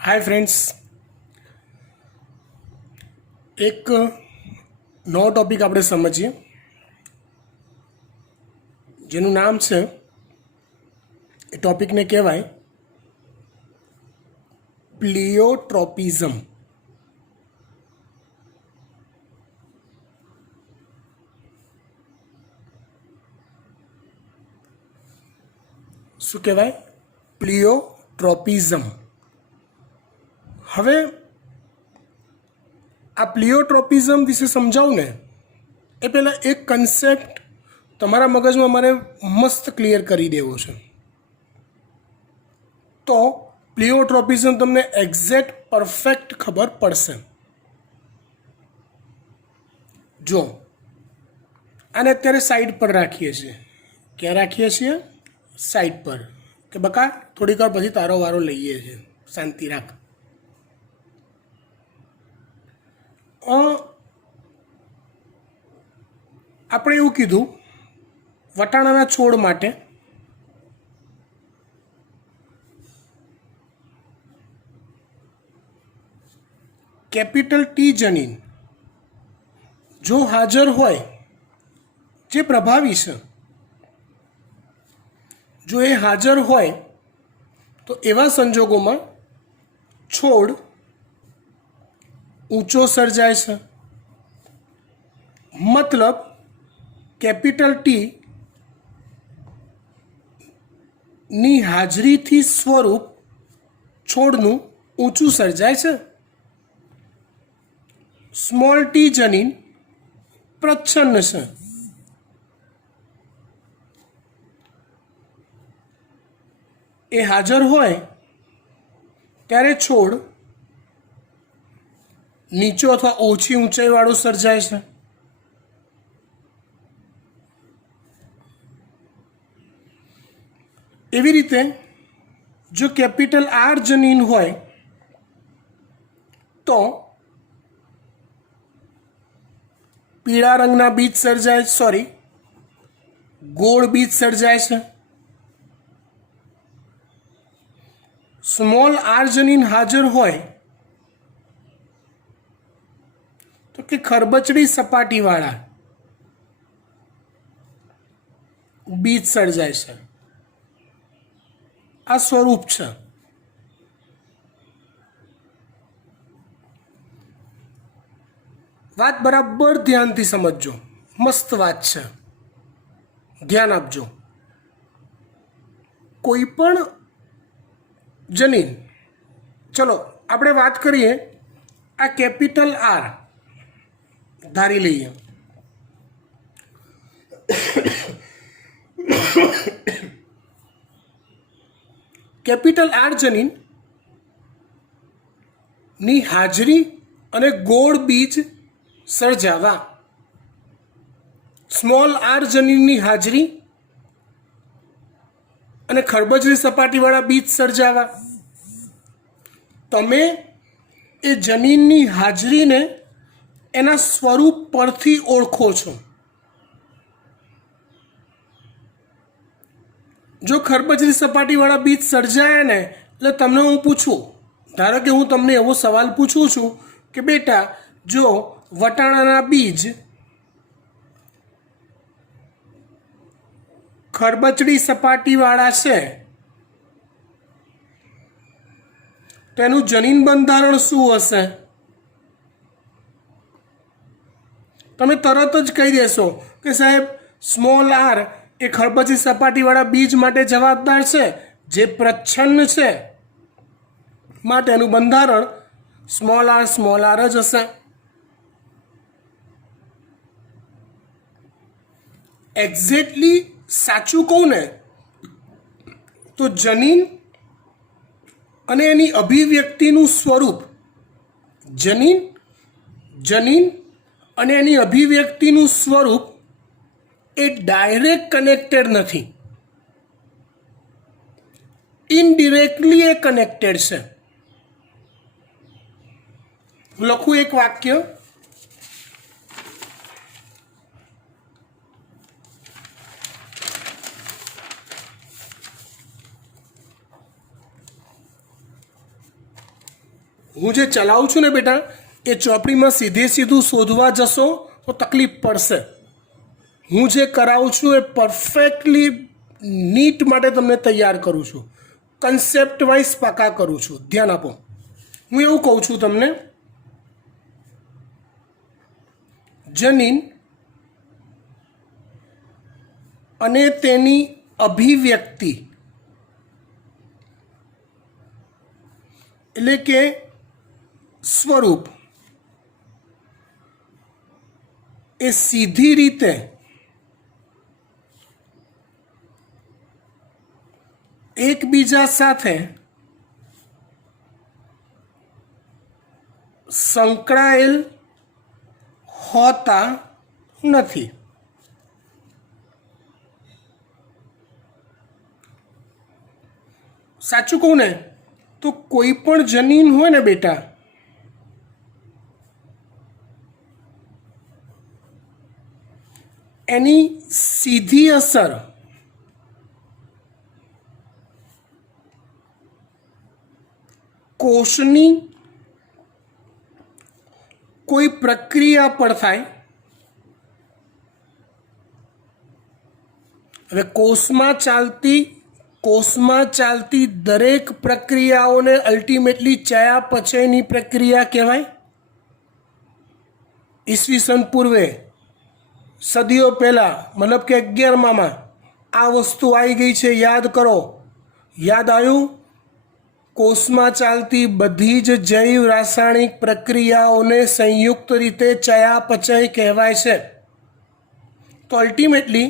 Hi friends, एक नવો topic આપણે સમજીએ જેનું નામ છે એ ટોપિકને કહેવાય પ્લિયોટ્રોપિઝમ. શું કહેવાય? પ્લિયોટ્રોપિઝમ. હવે આ પ્લિયોટ્રોપિઝમ વિશે સમજાવું ને એ પહેલાં એક કન્સેપ્ટ તમારા મગજમાં મારે મસ્ત ક્લિયર કરી દેવો છે. તો પ્લિયોટ્રોપિઝમ તમને એક્ઝેક્ટ પરફેક્ટ ખબર પડશે. જો આને અત્યારે સાઈડ પર રાખીએ છીએ. ક્યાં રાખીએ છીએ? સાઈડ પર. કે બકા થોડીક વાર પછી તારો વારો લઈએ છીએ, શાંતિ રાખ. આપણે એવું કીધું વટાણાના છોડ માટે કેપિટલ ટી જનીન જો હાજર હોય, જે પ્રભાવી છે, જો એ હાજર હોય તો એવા સંજોગોમાં છોડ ઊંચો સર્જાય છે. મતલબ કેપિટલ ટી ની હાજરીથી સ્વરૂપ છોડનું ઊંચું સર્જાય છે. સ્મોલ ટી જનીન પ્રચ્છન્ન છે. એ હાજર હોય ત્યારે છોડ નીચો અથવા ઓછી ઊંચાઈવાળું સર્જાય છે. એવી રીતે જો કેપિટલ આર જનીન હોય તો પીળા રંગના બીજ સર્જાય, ગોળ બીજ સર્જાય છે. સ્મોલ આર જનીન હાજર હોય તો કે ખરબચડી સપાટીવાળા બીજ સર્જાય છે. આ સ્વરૂપ છે. વાત બરાબર ધ્યાનથી સમજજો, મસ્ત વાત છે, ધ્યાન આપજો. કોઈ પણ જનીન, ચલો આપણે વાત કરીએ આ કેપિટલ આર ધારી લઈએ. કેપિટલ આર જનીન ની હાજરી અને ગોળ બીજ સર્જાવા, સ્મોલ આર જનીનની હાજરી અને ખરબચડી સપાટીવાળા બીજ સર્જાવા. તમે એ જનીનની હાજરીને એના સ્વરૂપ પરથી ઓળખો છો. જો ખરબચડી સપાટીવાળા બીજ સર્જાયા ને એટલે તમને હું પૂછું, ધારો કે હું તમને એવો સવાલ પૂછું છું કે બેટા જો વટાણાના બીજ ખરબચડી સપાટીવાળા છે તો એનું જનીન બંધારણ શું હશે? તમે તરત જ કહી દેશો કે સાહેબ સ્મોલ આર એ ખરબચડી સપાટીવાળા બીજ માટે જવાબદાર છે, જે પ્રચ્છન્ન છે, માટે એનું બંધારણ સ્મોલ આર જ હશે. એક્ઝેક્ટલી સાચું કહું ને તો જનીન અને એની અભિવ્યક્તિનું સ્વરૂપ, જનીન અને એની અભિવ્યક્તિનું સ્વરૂપ એ ડાયરેક્ટ કનેક્ટેડ નથી, ઇનડિરેક્ટલી એ કનેક્ટેડ છે. લખું એક વાક્ય. હું જે ચલાવું છું ને બેટા એ ચોપડીમાં સીધે સીધું શોધવા જશો તો તકલીફ પડશે. હું જે કરાવું છું એ પરફેક્ટલી નીટ માટે તમને તૈયાર કરું છું, કન્સેપ્ટ વાઇઝ પાકા કરું છું. ધ્યાન આપો. હું એવું કહું છું તમને, જનીન અને તેની અભિવ્યક્તિ એટલે કે સ્વરૂપ એ સીધી રીતે એકબીજા સાથે સંકળાયેલ હોતા નથી. સાચું કહું ને તો કોઈ પણ જનીન હોય ને બેટા, એની સીધી અસર કોષની કોઈ પ્રક્રિયા પર થાય. હવે કોષમાં ચાલતી દરેક પ્રક્રિયાઓને અલ્ટિમેટલી ચયાપચયની પ્રક્રિયા કહેવાય. ઈસવીસન પૂર્વે સદીઓ પહેલાં, મતલબ કે 11માં આ વસ્તુ આવી ગઈ છે. યાદ કરો, યાદ આવ્યું? કોષમાં ચાલતી બધી જ જૈવ રાસાયણિક પ્રક્રિયાઓને સંયુક્ત રીતે ચયાપચય કહેવાય છે. તો અલ્ટિમેટલી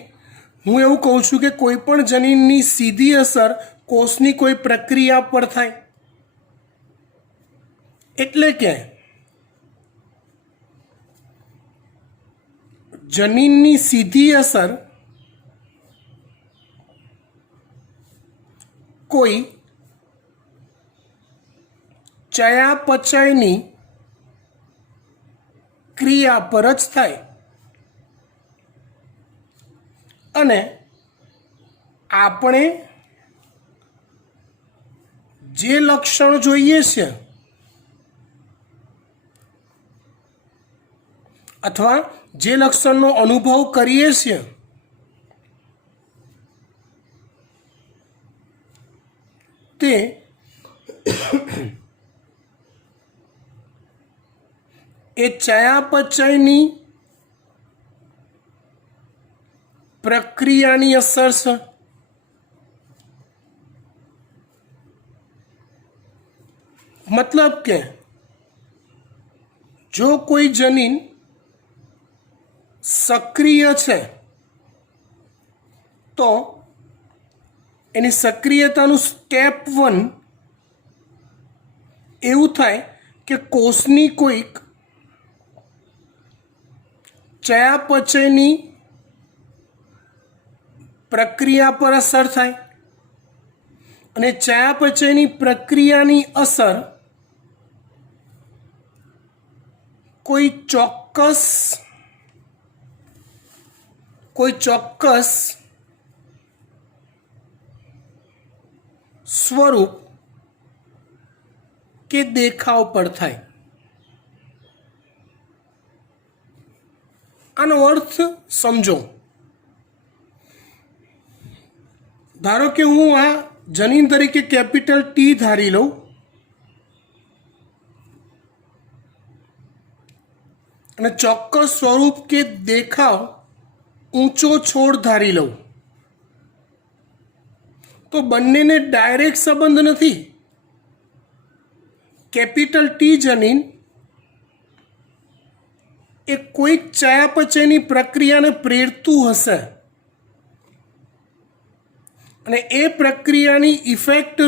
હું એવું કહું છું કે કોઈ પણ જનીનની સીધી અસર કોષની કોઈ પ્રક્રિયા પર થાય. એટલે કે જનીનની સીધી અસર કોઈ ચયાપચયની ક્રિયા પર જ થાય. અને આપણે જે લક્ષણ જોઈએ છે અથવા જે લક્ષણનો અનુભવ કરીએ છીએ તે એ ચયાપચયની પ્રક્રિયાની અસર છે. મતલબ કે જો કોઈ જનીન સક્રિય છે તો એની સક્રિયતાનું સ્ટેપ 1 એવું થાય કે કોષની કોઈક ચયાપચયની પ્રક્રિયા પર અસર થાય. અને ચયાપચયની પ્રક્રિયાની અસર કોઈ ચોક્કસ સ્વરૂપ કે દેખાવ પર થાય. આનો અર્થ સમજો. ધારો કે હું આ જનીન તરીકે કેપિટલ ટી ધારી લઉં અને ચોક્કસ સ્વરૂપ કે દેખાવ ઊંચો છોડ ધારી લઉં તો બંનેને ડાયરેક્ટ સંબંધ નથી. કેપિટલ ટી જનીન એ કોઈક ચયાપચયની પ્રક્રિયાને પ્રેરતું હશે અને એ પ્રક્રિયાની ઇફેક્ટ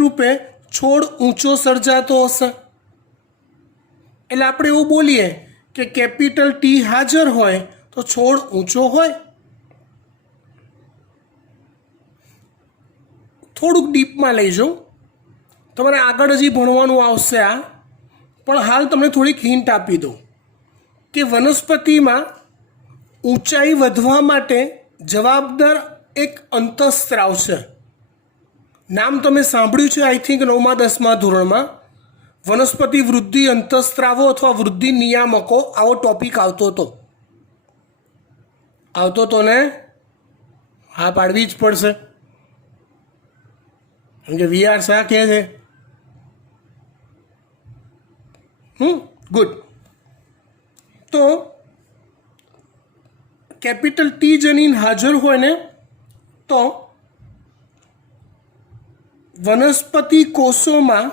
રૂપે છોડ ઊંચો સર્જાતો હશે. એટલે આપણે એવું બોલીએ કે કેપિટલ ટી હાજર હોય તો છોડ ઊંચો હોય. થોડુંક ડીપમાં લઈ જાઉં, તમારે આગળ હજી ભણવાનું આવશે આ, પણ હાલ તમને થોડીક હિન્ટ આપી દઉં કે વનસ્પતિમાં ઊંચાઈ વધવા માટે જવાબદાર એક અંતઃસ્ત્રાવ છે. નામ તમે સાંભળ્યું છે આઈ થિંક 9મા 10મા ધોરણમાં. વનસ્પતિ વૃદ્ધિ અંતઃસ્ત્રાવો અથવા વૃદ્ધિ નિયામકો આવો ટોપિક આવતો તો ને? હા પાડવી જ પડશે, કેમ કે વીઆર શાહ કહે છે. ગુડ. તો કેપિટલ ટી જનીન હાજર હોય ને તો વનસ્પતિ કોષોમાં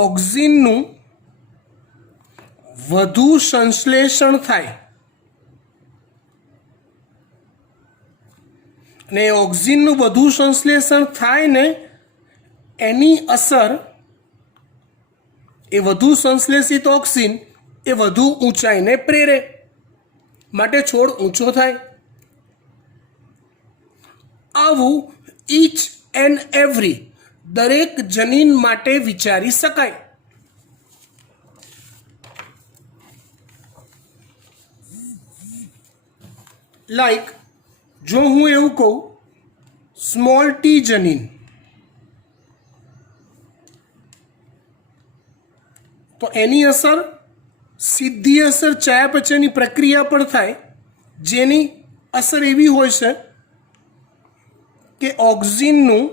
ઓક્સિનનું વધુ સંશ્લેષણ થાય અને ઓક્સિનનું વધુ સંશ્લેષણ થાય ને એની અસર એ વધુ સંશ્લેષિત ઓક્સિન એ વધુ ઊંચાઈને પ્રેરે, માટે છોડ ઊંચો થાય. આવું ઈચ એન્ડ એવરી દરેક જનીન માટે વિચારી શકાય. લાઈક જો હું એવું કહું સ્મોલ ટી જનીન, તો એની અસર સીધી અસર ચયાપચયની પ્રક્રિયા પર થાય, જેની અસર એવી હોય છે કે ઓક્સિનનું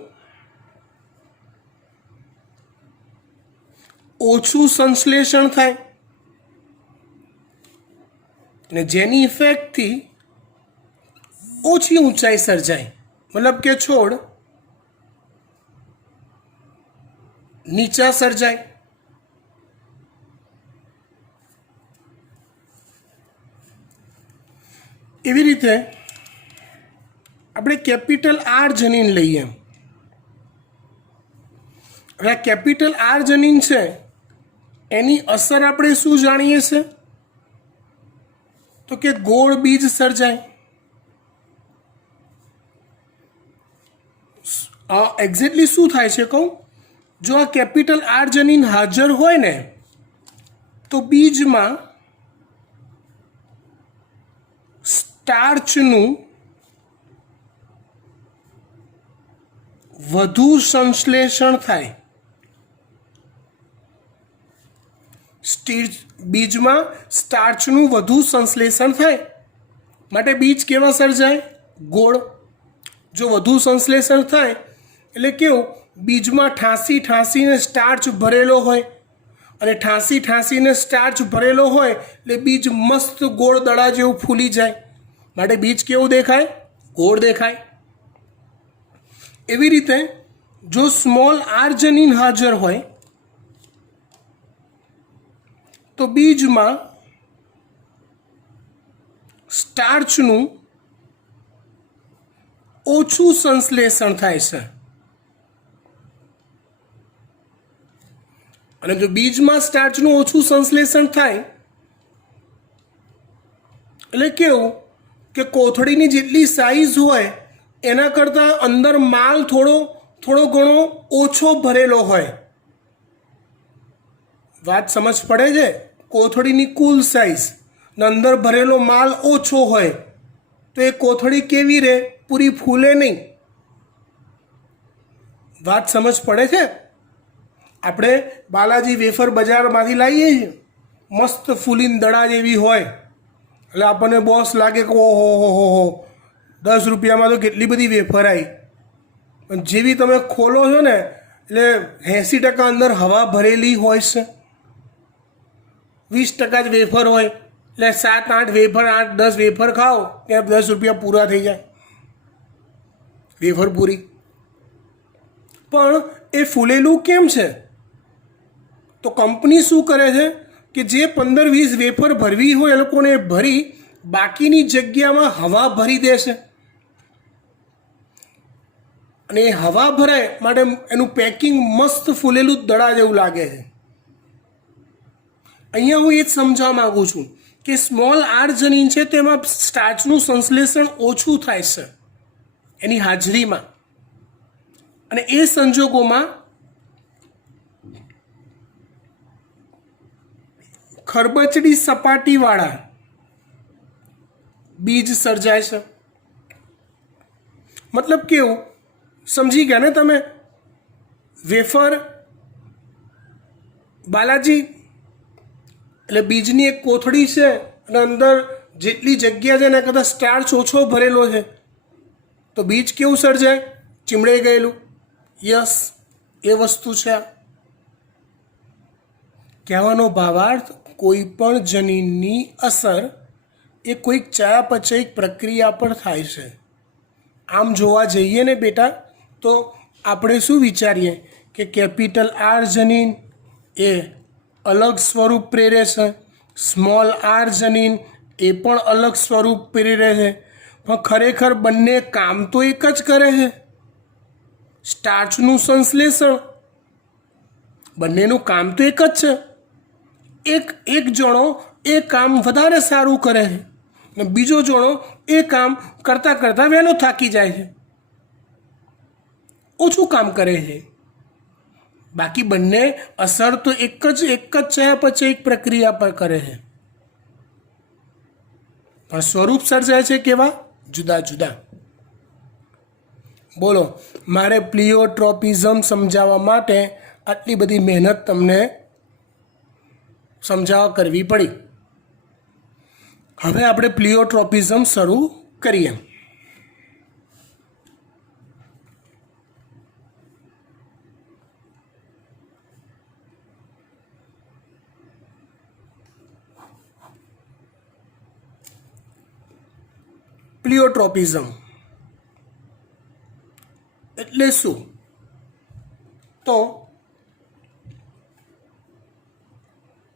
ઓછું સંશ્લેષણ થાય અને જેની ઇફેક્ટથી ઓછી ઊંચાઈ સર્જાય, મતલબ કે છોડ નીચા સર્જાય. એવી રીતે આપણે કેપિટલ આર જનીન લઈએ. હવે આ કેપિટલ આર જનીન છે એની અસર આપણે શું જાણીએ છીએ? તો કે ગોળ બીજ સર્જાય. એક્ઝેક્ટલી શું થાય છે કહું? જો આ કેપિટલ આર જનીન હાજર હોય ને તો બીજમાં સ્ટાર્ચનું વધુ સંશ્લેષણ થાય. બીજમાં સ્ટાર્ચનું વધુ સંશ્લેષણ થાય માટે બીજ કેવા સર્જાય? ગોળ. જો વધુ સંશ્લેષણ થાય એટલે કેવું? બીજમાં ઠાંસીને સ્ટાર્ચ ભરેલો હોય, અને ઠાંસીને સ્ટાર્ચ ભરેલો હોય એટલે બીજ મસ્ત ગોળ દડા જેવું ફૂલી જાય, માટે બીજ કેવું દેખાય? ગોળ દેખાય. એવી રીતે જો સ્મોલ આર જનીન હાજર હોય તો બીજમાં સ્ટાર્ચનું ઓછું સંશ્લેષણ થાય છે, અને જો બીજમાં સ્ટાર્ચનું ઓછું સંશ્લેષણ થાય એટલે કેવું કે કોથળીની જેટલી સાઈઝ હોય એના કરતાં અંદર માલ થોડો ઘણો ઓછો ભરેલો હોય. વાત સમજ પડે છે? કોથળીની કુલ સાઈઝ ને અંદર ભરેલો માલ ઓછો હોય તો એ કોથળી કેવી રહે? પૂરી ફૂલે નહીં. વાત સમજ પડે છે? આપણે બાલાજી વેફર બજારમાંથી લાવીએ છીએ, મસ્ત ફૂલીને દડા જેવી હોય, એટલે આપણને બોસ લાગે કે ઓહો હો 10 રૂપિયામાં તો કેટલી બધી વેફર આવી. પણ જેવી તમે ખોલો છો ને એટલે 80% અંદર હવા ભરેલી હોય છે, 20% જ વેફર હોય, એટલે 7-8 વેફર 8-10 વેફર ખાઓ ત્યાં 10 રૂપિયા પૂરા થઈ જાય, વેફર પૂરી. પણ એ ફૂલેલું કેમ છે? તો કંપની શું કરે છે કે જે 15-20 વેફર ભરવી હોય એ લોકોને ભરી બાકીની જગ્યામાં હવા ભરી દે છે, અને એ હવા ભરાય માટે એનું પેકિંગ મસ્ત ફૂલેલું દડા જેવું લાગે છે. અહીંયા હું એ જ સમજાવવા માગું છું કે સ્મોલ આર જનીન છે તેમાં સ્ટાર્ચનું સંશ્લેષણ ઓછું થાય છે એની હાજરીમાં, અને એ સંજોગોમાં ખરબચડી સપાટીવાળા બીજ સર્જાય છે. મતલબ કેવું, સમજી ગયા ને તમે? વેફર બાલાજી એટલે બીજની એક કોથળી છે અને અંદર જેટલી જગ્યા છે એના કરતાં સ્ટાર્ચ ઓછો ભરેલો છે, તો બીજ કેવું સર્જાય? ચીમડાઈ ગયેલું. યસ, એ વસ્તુ છે. કહેવાનો ભાવાર્થ, કોઈ પણ જનીનની અસર એ કોઈક ચયાપચયિક પ્રક્રિયા પર થાય છે. આમ જોવા જઈએ ને બેટા, તો આપણે શું વિચારીએ કે કેપિટલ આર જનીન એ અલગ સ્વરૂપ પ્રેરે છે, સ્મોલ આર જનીન એ પણ અલગ સ્વરૂપ પ્રેરે છે, પણ ખરેખર બંને કામ તો એક જ કરે છે, સ્ટાર્ચનું સંશ્લેષણ. બંનેનું કામ તો એક જ છે. એક જણો એ કામ વધારે સારું કરે છે અને બીજો જણો એ કામ કરતાં કરતાં વહેલો થાકી જાય છે, ઓછું કામ કરે છે. બાકી બંને અસર તો એક જ ચયાપચયિક પ્રક્રિયા પર કરે છે, પણ સ્વરૂપ સર્જાય છે કેવા? જુદા જુદા. બોલો, મારે પ્લિયોટ્રોપિઝમ સમજાવવા માટે આટલી બધી મહેનત તમને સમજાવવા કરવી પડી. હવે આપણે પ્લિયોટ્રોપિઝમ શરૂ કરીએ. પ્લિયોટ્રોપિઝમ એટલે શું? તો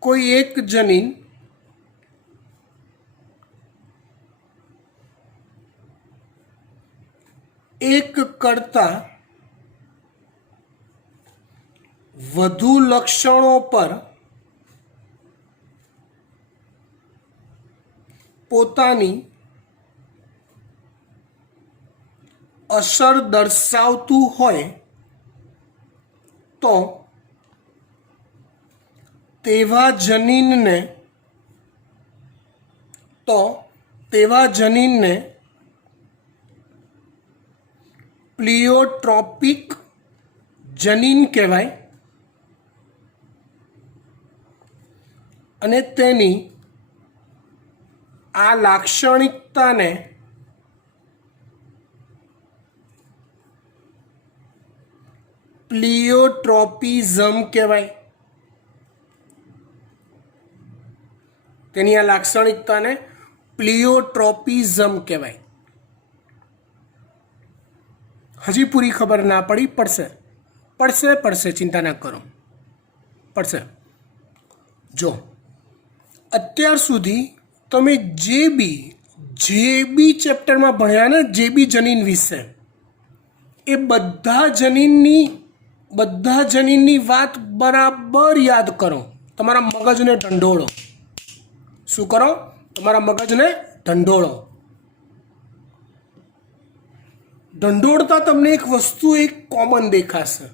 કોઈ એક જનીન એક કરતાં વધુ લક્ષણો પર પોતાની અસર દર્શાવતું હોય તો તેવા જનીનને પ્લિયોટ્રોપિક જનીન કહેવાય અને તેની આ લાક્ષણિકતાને પ્લિયોટ્રોપિઝમ કહેવાય. તેની આ લાક્ષણિકતાને પ્લિયોટ્રોપિઝમ કહેવાય. હજી પૂરી ખબર ના પડી? પડશે, ચિંતા ના કરો, પડશે. જો અત્યાર સુધી તમે જે બી ચેપ્ટરમાં ભણ્યા ને, જે બી જનીન વિશે, એ બધા જનીનની વાત બરાબર યાદ કરો. તમારા મગજને ઢંઢોળો. શું કરો? તમારા મગજને ઢંઢોળો. ઢંઢોળતા તમને એક વસ્તુ કોમન દેખાશે,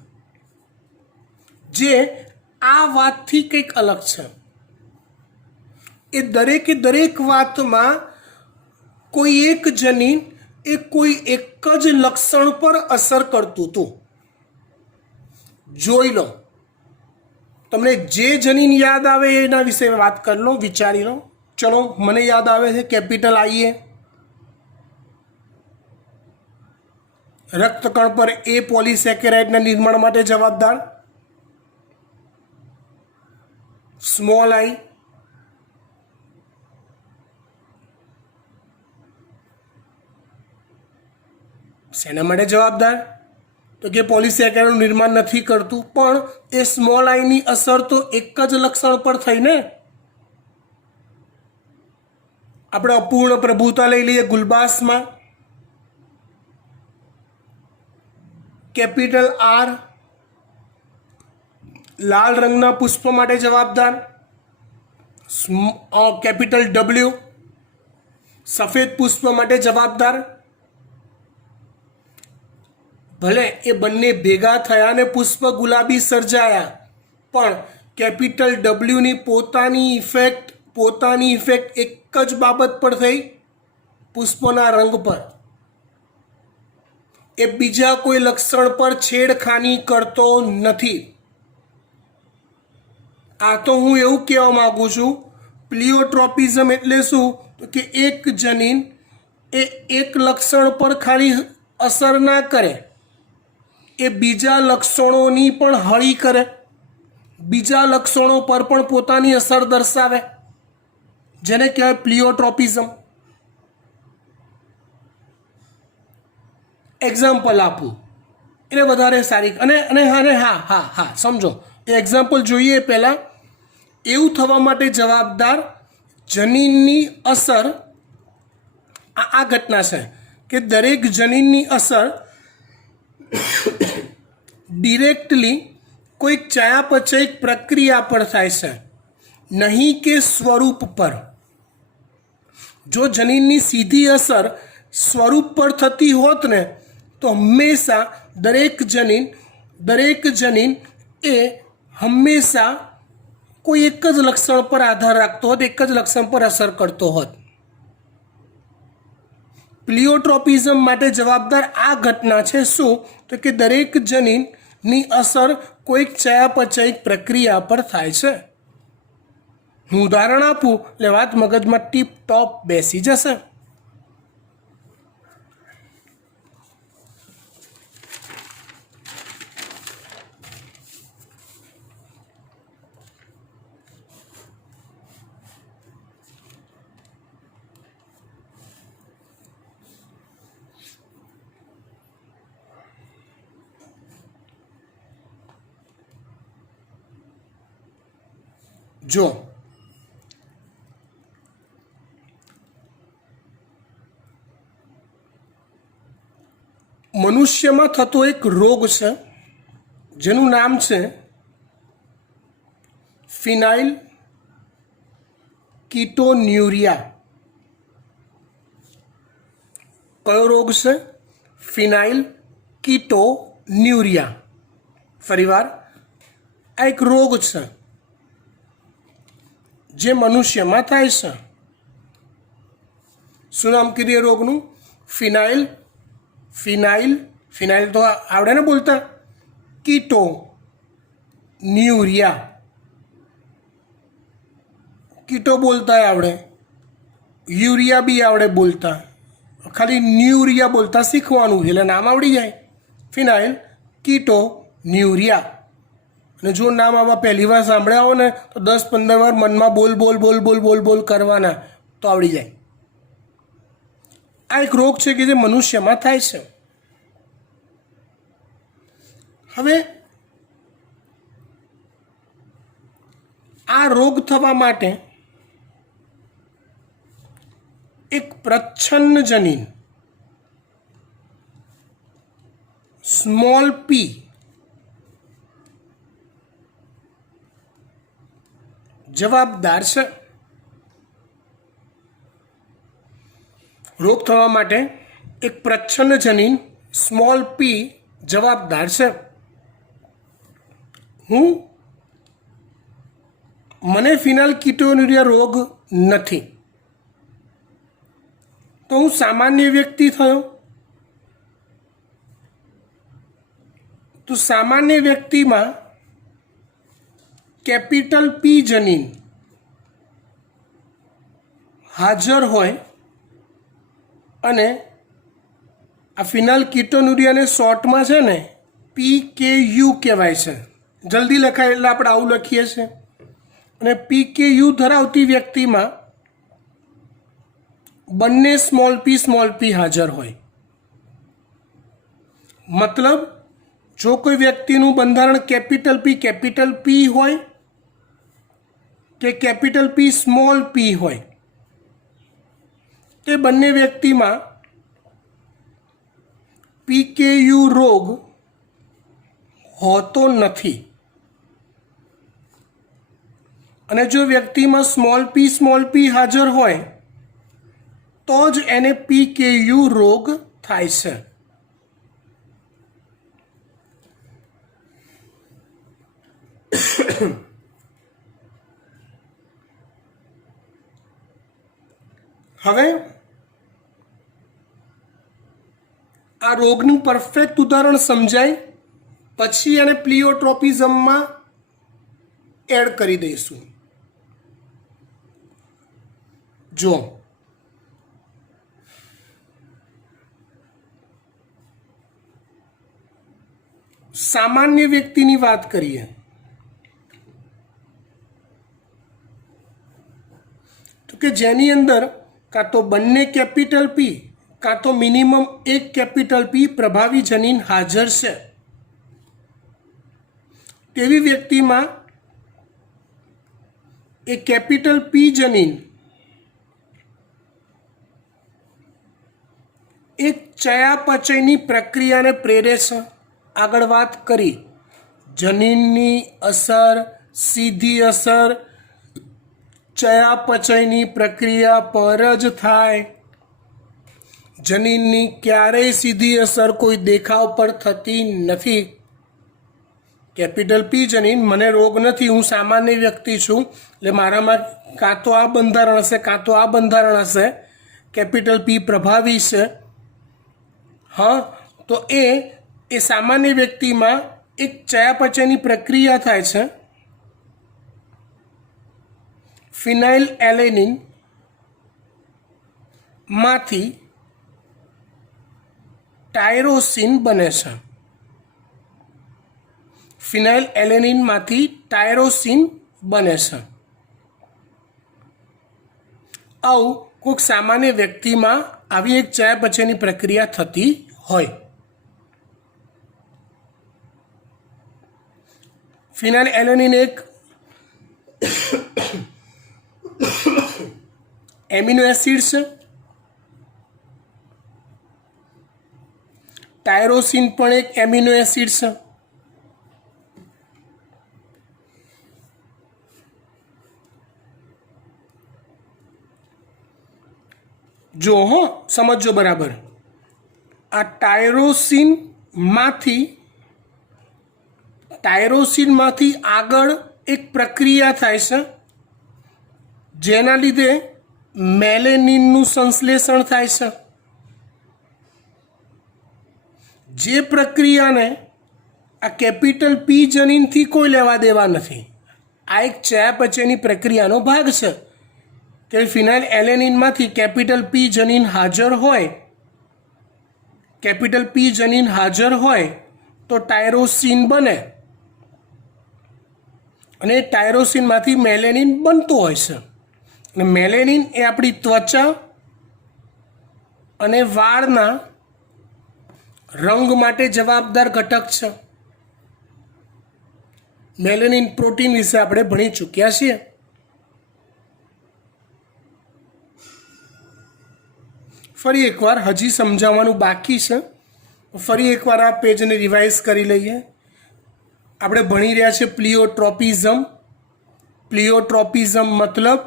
જે આ વાતથી કંઈક અલગ છે. એ દરેક વાતમાં કોઈ એક જનીન એ કોઈ એક જ લક્ષણ પર અસર કરતું હતું. જોઈ લો, તમને જે જનીન યાદ આવે એના વિશે વાત કરી લો, વિચારી લો. ચલો, મને યાદ આવે છે કેપિટલ આઈ. રક્તકણ પર એ પોલિસેકેરાઇડના નિર્માણ માટે જવાબદાર. સ્મોલ આઈ શેના માટે જવાબદાર? તો કે પોલિસેકેરાઇડનું નિર્માણ નથી કરતું, પણ એ સ્મોલ આઈની અસર તો એક જ લક્ષણ પર થઈ ને. આપણે અપૂર્ણ પ્રભુતા લઈ લઈએ ગુલબાસમાં. કેપિટલ આર લાલ રંગના પુષ્પ માટે જવાબદાર. કેપિટલ ડબલ્યુ સફેદ પુષ્પ માટે જવાબદાર. ભલે એ બંને ભેગા થયા ને પુષ્પ ગુલાબી સર્જાયા, પણ કેપિટલ ડબલ્યુની પોતાની ઇફેક્ટ એક જ બાબત પર થઈ. પુષ્પના રંગ પર, એ બીજા કોઈ લક્ષણ પર છેડખાની કરતો નથી. આ તો હું એવું કહેવા માગું છું, પ્લિયોટ્રોપિઝમ એટલે શું? તો કે એક જનીન એ એક લક્ષણ પર ખાલી અસર ના કરે, એ બીજા લક્ષણોની પણ હળી કરે, બીજા લક્ષણો પર પણ પોતાની અસર દર્શાવે, જેને કહેવાય પ્લિયોટ્રોપિઝમ. એક્ઝામ્પલ આપું એટલે વધારે સારી અને અને હા હા હા સમજો. એ એક્ઝામ્પલ જોઈએ પહેલાં, એવું થવા માટે જવાબદાર જનીનની અસર આ ઘટના છે કે દરેક જનીનની અસર ડિરેક્ટલી કોઈક ચયાપચયિક પ્રક્રિયા પર થાય છે, નહીં કે સ્વરૂપ પર. જો જનીનની સીધી અસર સ્વરૂપ પર થતી હોત ને તો હંમેશા દરેક જનીન એ હંમેશા કોઈ એક જ લક્ષણ પર આધાર રાખતો હોત, એક જ લક્ષણ પર અસર કરતો હોત. પ્લિયોટ્રોપિઝમ માટે જવાબદાર આ ઘટના છે. શું? તો કે દરેક જનીનની અસર કોઈક ચયાપચયિક પ્રક્રિયા પર થાય છે. હું ઉદાહરણ આપું એટલે વાત મગજમાં ટીપ ટોપ બેસી જશે. જો મનુષ્યમાં થતો એક રોગ છે જેનું નામ છે ફિનાઇલ કીટોન્યુરિયા. કયો રોગ છે? ફિનાઇલ કીટોન્યુરિયા. ફરીવાર, આ એક રોગ છે જે મનુષ્યમાં થાય છે. શું નામ કીધું એ રોગનું? ફિનાઇલ તો આવડે ને બોલતા? કીટોન્યુરિયા. કીટો બોલતા આવડે, યુરિયા બી આવડે બોલતા, ખાલી ન્યુરિયા બોલતા શીખવાનું એટલે નામ આવડી જાય. ફિનાઇલ કીટોન્યુરિયા. અને જો નામ આવા પહેલી વાર સાંભળ્યા હો ને તો 10-15 વાર મનમાં બોલ કરવાના તો આવડી જાય. આ એક રોગ છે કે જે મનુષ્યમાં થાય છે. હવે આ રોગ થવા માટે એક પ્રચ્છન્ન જનીન સ્મોલ પી જવાબદાર છે. રોગ થવા માટે એક પ્રચ્છન્ન જનીન સ્મોલ પી જવાબદાર છે. મને ફિનાઇલ કીટોન્યુરિયા રોગ નથી, તો હું સામાન્ય વ્યક્તિ થયો. તો સામાન્ય વ્યક્તિમાં કેપિટલ પી જનીન હાજર હોય અને આ ફિનાઇલ કીટોન્યુરિયાને શોર્ટમાં છે ને PKU કહેવાય છે. જલ્દી લખાય એટલે આપણે આવું લખીએ છીએ. અને PKU ધરાવતી વ્યક્તિમાં બંને સ્મોલ પી હાજર હોય. મતલબ જો કોઈ વ્યક્તિનું બંધારણ કેપિટલ પી હોય કે કેપિટલ પી સ્મોલ પી હોય, તે બંને વ્યક્તિમાં PKU રોગ હોતો નથી. અને જો વ્યક્તિમાં સ્મોલ પી હાજર હોય તો જ એને PKU રોગ થાય છે. હવે આ રોગનું પરફેક્ટ ઉદાહરણ સમજાય પછી એને પ્લિયોટ્રોપિઝમમાં એડ કરી દઈશું. જો સામાન્ય વ્યક્તિની વાત કરીએ તો કે જેની અંદર કાં તો બંને કેપિટલ પી કાં તો મિનિમમ એક કેપિટલ પી પ્રભાવી જનીન હાજર છે, તેવી વ્યક્તિમાં એ કેપિટલ પી જનીન એક ચયાપચયની પ્રક્રિયાને પ્રેરે છે. આગળ વાત કરી જનીનની અસર, સીધી અસર ચયાપચયની પ્રક્રિયા પર જ થાય. જનીનની ક્યારેય સીધી અસર કોઈ દેખાવ પર થતી નથી. કેપિટલ પી જનીન મને રોગ નથી, હું સામાન્ય વ્યક્તિ છું, એટલે મારામાં કાં તો આ બંધારણ હશે કાં તો આ બંધારણ હશે, કેપિટલ પી પ્રભાવી છે. હા, તો એ સામાન્ય વ્યક્તિમાં એક ચયાપચયની પ્રક્રિયા થાય છે. ફિનાઇલ એલેનિન માંથી ટાયરોસિન બને છે. ફિનાઇલ એલેનિનમાંથી ટાયરોસિન બને છે. આવું કોઈક સામાન્ય વ્યક્તિમાં આવી એક ચયાપચયની પ્રક્રિયા થતી હોય. ફિનાઇલ એલેનિન એક એમિનો એસિડ છે. ટાયરોસિન પણ એક એમિનો એસિડ છે. જો હો સમજો બરાબર, આ ટાયરોસિનમાંથી આગળ એક પ્રક્રિયા થાય છે જેના લીધે મેલેનિનનું સંશ્લેષણ થાય છે. જે પ્રક્રિયાને આ કેપિટલ પી જનીનથી કોઈ લેવા દેવા નથી. આ એક ચયાપચયની પ્રક્રિયાનો ભાગ છે કે ફિનાઇલ એલેનિનમાંથી કેપિટલ પી જનીન હાજર હોય, કેપિટલ પી જનીન હાજર હોય તો ટાયરોસિન બને અને ટાયરોસિનમાંથી મેલેનિન બનતું હોય છે. અને મેલેનિન એ આપણી ત્વચા અને વાળના રંગ માટે જવાબદાર ઘટક છે. મેલેનિન પ્રોટીન વિશે આપણે ભણી ચૂક્યા છીએ. ફરી એકવાર હજી સમજાવવાનું બાકી છે, ફરી એકવાર આ પેજને રિવાઇઝ કરી લઈએ. આપણે ભણી રહ્યા છીએ પ્લિયોટ્રોપિઝમ. પ્લિયોટ્રોપિઝમ મતલબ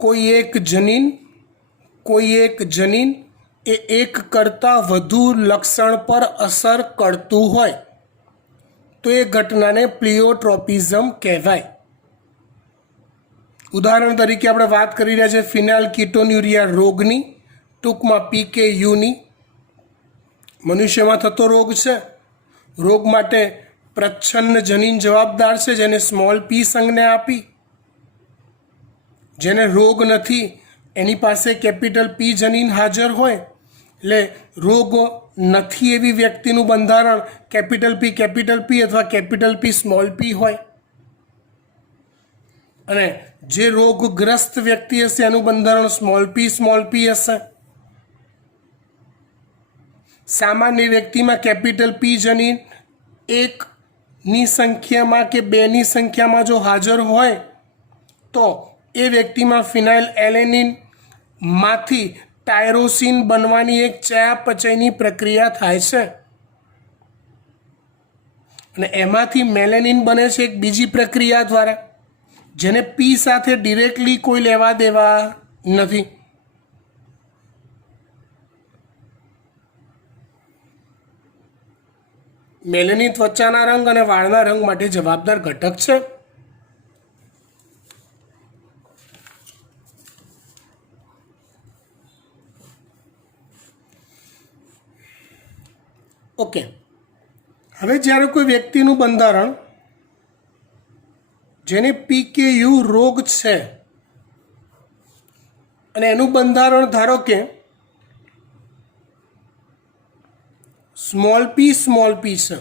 કોઈ એક જનીન એ એક કરતાં વધુ લક્ષણ પર અસર કરતું હોય તો એ ઘટનાને પ્લિયોટ્રોપિઝમ કહેવાય. ઉદાહરણ તરીકે આપણે વાત કરી રહ્યા છીએ ફિનાઇલ કીટોન્યુરિયા રોગની, ટૂંકમાં PKUની. મનુષ્યમાં થતો રોગ છે. રોગ માટે પ્રચ્છન્ન જનીન જવાબદાર છે જેને સ્મોલ p સંજ્ઞા આપી. જેને રોગ નથી એની પાસે કેપિટલ પી જનીન હાજર હોય, એટલે રોગ નથી એવી વ્યક્તિનું બંધારણ કેપિટલ પી અથવા કેપિટલ પી સ્મોલ p હોય. અને જે રોગગ્રસ્ત વ્યક્તિ હશે એનું બંધારણ સ્મોલ p હશે. સામાન્ય વ્યક્તિમાં કેપિટલ પી જનીન 1ની સંખ્યામાં કે 2ની સંખ્યામાં જો હાજર હોય તો એ વ્યક્તિમાં ફિનાઇલ એલેનિનમાંથી ટાયરોસિન બનવાની એક ચયાપચયની પ્રક્રિયા થાય છે. અને એમાંથી મેલેનિન બને છે એક બીજી પ્રક્રિયા દ્વારા, જેને પી સાથે ડિરેક્ટલી કોઈ લેવા દેવા નથી. મેલેનિન ત્વચાના રંગ અને વાળના રંગ માટે જવાબદાર ઘટક છે. ઓકે, હવે જ્યારે કોઈ વ્યક્તિનું બંધારણ જેને PKU રોગ છે અને એનું બંધારણ ધારો કે સ્મોલ p છે,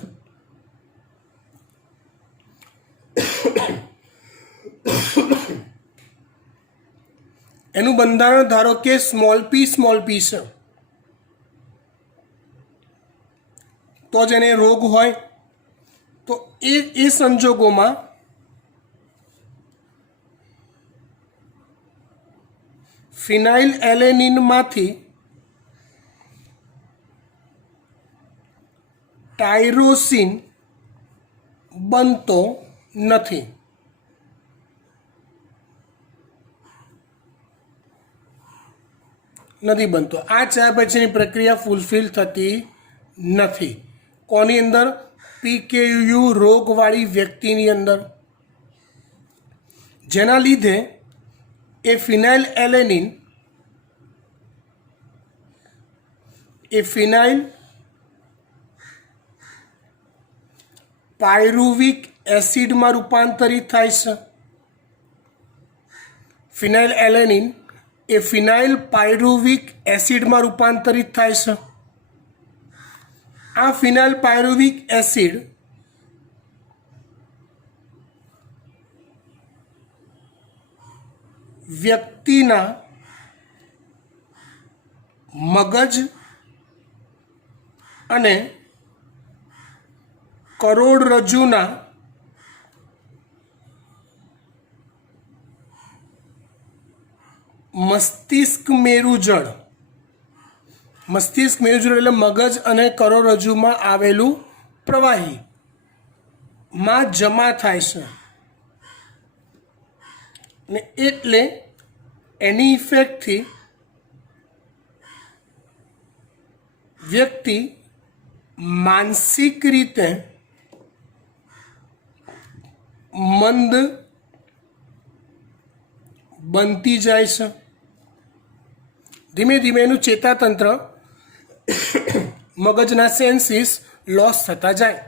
એનું બંધારણ ધારો કે સ્મોલ p છે, તો જ એને રોગ હોય. તો એ સંજોગોમાં ફિનાઇલ એલેનિનમાંથી ટાયરોસિન બનતો નથી. આ ચયા પછીની પ્રક્રિયા ફૂલફિલ થતી નથી. કોની અંદર? PKU રોગવાળી વ્યક્તિની અંદર. જેના લીધે એ ફિનાઇલ પાયરુવિક એસિડમાં રૂપાંતરિત થાય છે. ફિનાઇલ એલેનિન એ ફિનાઇલ પાયરુવિક એસિડમાં રૂપાંતરિત થાય છે. આ ફિનાઇલ પાયરુવિક એસિડ વ્યક્તિના મગજ અને કરોડરજ્જુના મસ્તિષ્ક મેરુજળ એટલે મગજ અને કરોડરજ્જુમાં આવેલું પ્રવાહી માં જમા થાય છે. ને એટલે એની ઇફેક્ટથી વ્યક્તિ માનસિક રીતે મંદ બનતી જાય છે. ધીમે ધીમે એનું ચેતાતંત્ર મગજના સેન્સીસ લોસ થતા જાય.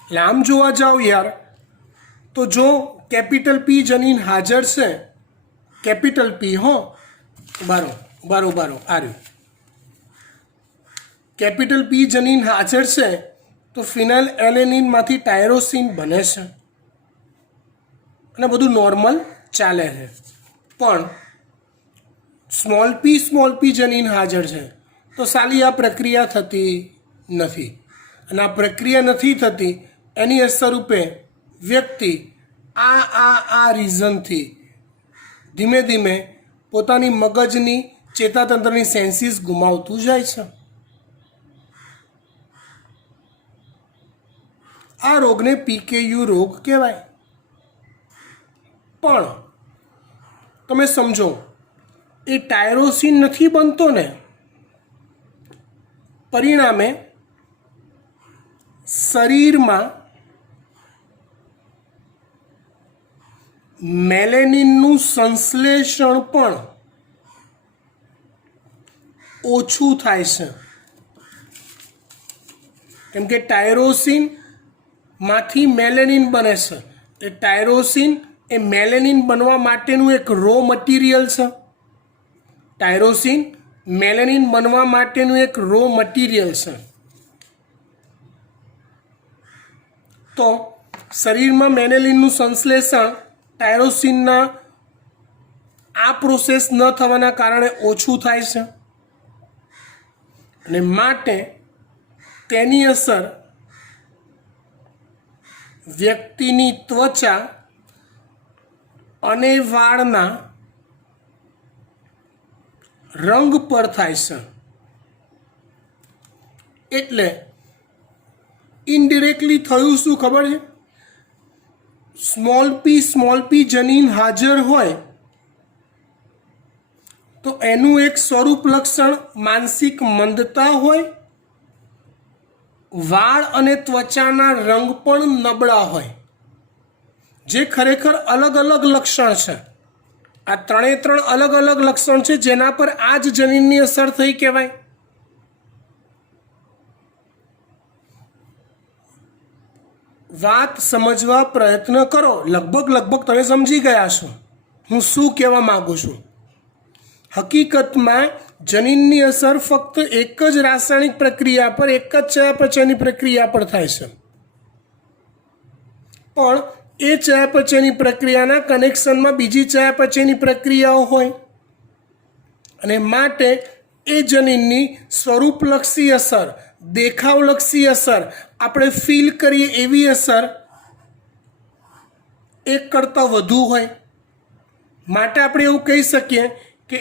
એટલે આમ જોવા જાઓ યાર, તો જો કેપિટલ P જનીન હાજર છે, કેપિટલ P બારો આ રહ્યું, કેપિટલ P જનીન હાજર છે, તો ફિનાઇલ એલેનિનમાંથી ટાયરોસિન બને છે અને બધું નોર્મલ ચાલે છે. પણ સ્મોલ p જનીન હાજર છે, તો સાલી આ પ્રક્રિયા થતી નથી. અને આ પ્રક્રિયા નથી થતી એની અસર રૂપે વ્યક્તિ આ રીઝનથી ધીમે ધીમે પોતાની મગજની ચેતાતંત્રની સેન્સીસ ગુમાવતું જાય છે. આ રોગને PKU રોગ કહેવાય. પણ તમે સમજો, એ ટાયરોસિન નથી બનતો ને, પરિણામે શરીરમાં મેલેનિનનું સંશ્લેષણ પણ ઓછું થાય છે. કેમ કે ટાયરોસિનમાંથી મેલેનિન બને છે. એ ટાયરોસિન એ મેલેનિન બનવા માટેનું એક રો મટીરિયલ છે. ટાયરોસિન મેલેનિન બનવા માટેનું એક રો મટીરિયલ છે. તો શરીરમાં મેલેનિનનું સંશ્લેષણ ટાયરોસિનના આ પ્રોસેસ ન થવાના કારણે ઓછું થાય છે અને માટે તેની અસર વ્યક્તિની ત્વચા અને વાળના રંગ પર થાય છે. એટલે ઇનડિરેક્ટલી થયું શું ખબર છે? સ્મોલ p જનીન હાજર હોય તો એનું એક સ્વરૂપ લક્ષણ માનસિક મંદતા હોય, વાળ અને ત્વચાના રંગ પણ નબળા હોય, જે ખરેખર અલગ અલગ લક્ષણ છે. આ ત્રણે ત્રણ અલગ અલગ લક્ષણ છે જેના પર આ જ જનીનની અસર થઈ કહેવાય. વાત સમજવા પ્રયત્ન કરો. લગભગ તમે સમજી ગયા છો હું શું કહેવા માગું છું. હકીકતમાં જનીનની અસર ફક્ત એક જ રાસાયણિક પ્રક્રિયા પર, એક જ ચયાપચયની પ્રક્રિયા પર થાય છે, પણ એ ચયાપચયની પ્રક્રિયાના કનેક્શનમાં બીજી ચયાપચયની પ્રક્રિયાઓ હોય અને માટે એ જનીનની સ્વરૂપલક્ષી અસર, દેખાવલક્ષી અસર, આપણે ફીલ કરીએ એવી અસર એક કરતાં વધુ હોય. માટે આપણે એવું કહી શકીએ કે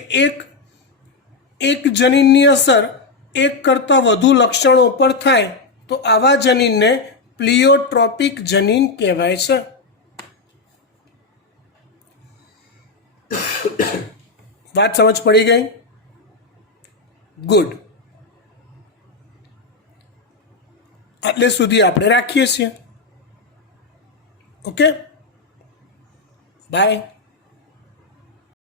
એક જનીનની અસર એક કરતાં વધુ લક્ષણો પર થાય તો આવા જનીનને પ્લિયોટ્રોપિક જનીન કહેવાય છે. વાત સમજ પડી ગઈ? ગુડ. એટલે સુધી આપણે રાખીએ છીએ. Okay, by.